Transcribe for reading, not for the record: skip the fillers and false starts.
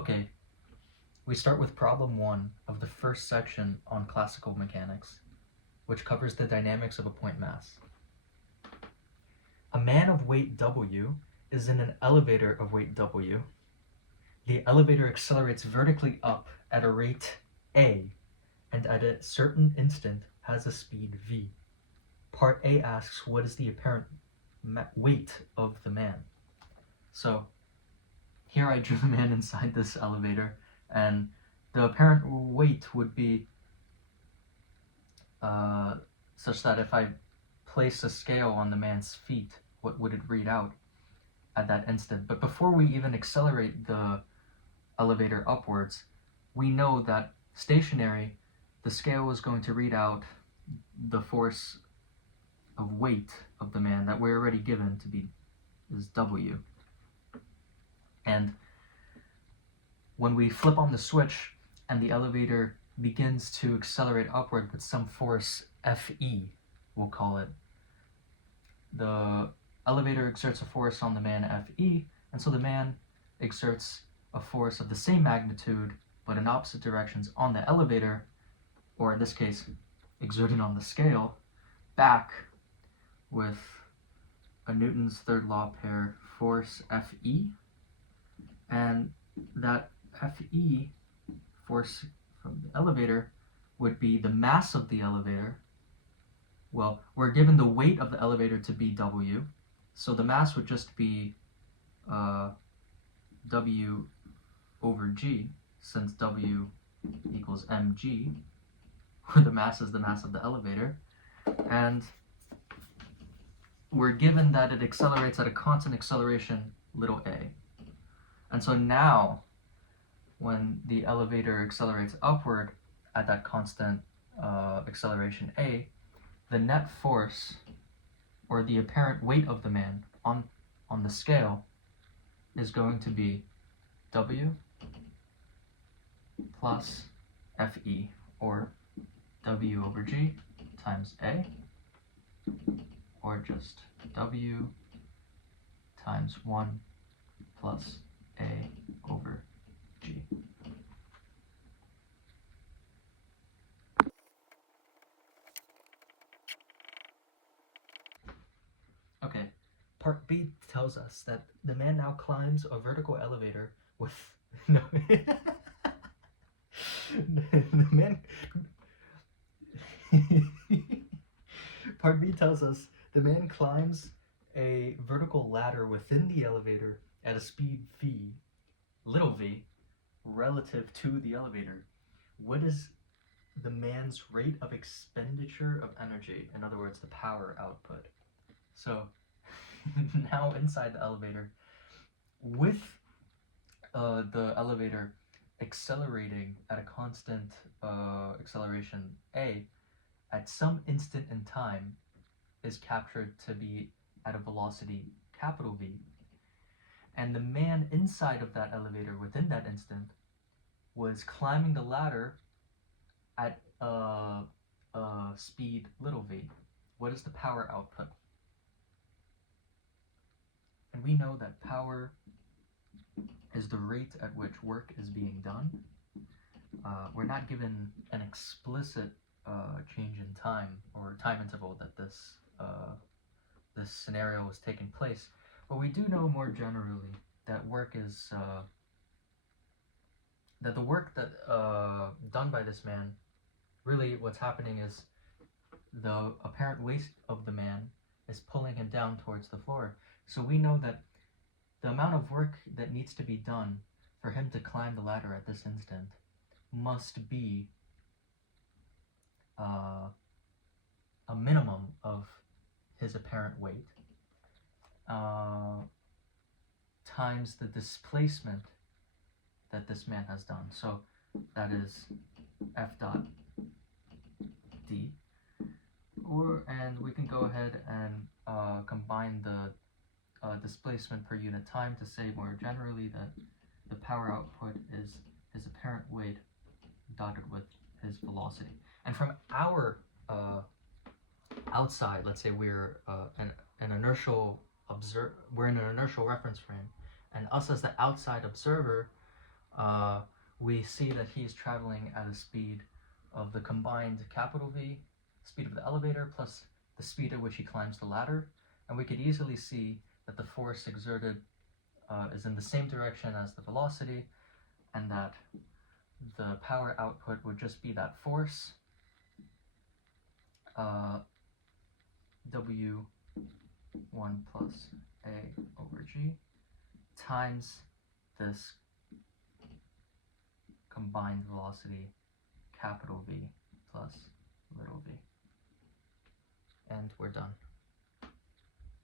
Okay, we start with problem 1 of the first section on classical mechanics, which covers the dynamics of a point mass. A man of weight W is in an elevator of weight W. The elevator accelerates vertically up at a rate A, and at a certain instant has a speed V. Part A asks, what is the apparent weight of the man? So here I drew the man inside this elevator, and the apparent weight would be such that if I place a scale on the man's feet, what would it read out at that instant? But before we even accelerate the elevator upwards, we know that stationary, the scale is going to read out the force of weight of the man that we're already given to be is W. And when we flip on the switch and the elevator begins to accelerate upward with some force Fe, we'll call it, the elevator exerts a force on the man Fe, and so the man exerts a force of the same magnitude but in opposite directions on the elevator, or in this case exerted on the scale, back with a Newton's third law pair force Fe, and that Fe force from the elevator would be the mass of the elevator. Well, we're given the weight of the elevator to be W, so the mass would just be W over G, since W equals mg, where the mass is the mass of the elevator, and we're given that it accelerates at a constant acceleration, little a. And so now, when the elevator accelerates upward at that constant acceleration a, the net force, or the apparent weight of the man on the scale, is going to be W plus Fe, or W over G times A, or just W times 1 plus A over G. Okay, part B tells us that the man now climbs a vertical elevator with no the man part B tells us the man climbs a vertical ladder within the elevator at a speed v, little v, relative to the elevator. What is the man's rate of expenditure of energy? In other words, the power output. So now inside the elevator, with the elevator accelerating at a constant acceleration a, at some instant in time is captured to be at a velocity capital V, and the man inside of that elevator within that instant was climbing the ladder at speed little v. What is the power output? And we know that power is the rate at which work is being done. We're not given an explicit change in time or time interval that this scenario was taking place, but we do know more generally that work is that the work that done by this man, really what's happening is the apparent weight of the man is pulling him down towards the floor. So we know that the amount of work that needs to be done for him to climb the ladder at this instant must be a minimum of his apparent weight times the displacement that this man has done. So that is F dot D. And we can go ahead and combine the displacement per unit time to say more generally that the power output is his apparent weight dotted with his velocity. And from our outside, let's say we're an inertial we're in an inertial reference frame, and us as the outside observer, we see that he's traveling at a speed of the combined capital V, speed of the elevator, plus the speed at which he climbs the ladder, and we could easily see that the force exerted is in the same direction as the velocity, and that the power output would just be that force, W1 plus A over G, times this combined velocity, capital V plus little v. And we're done.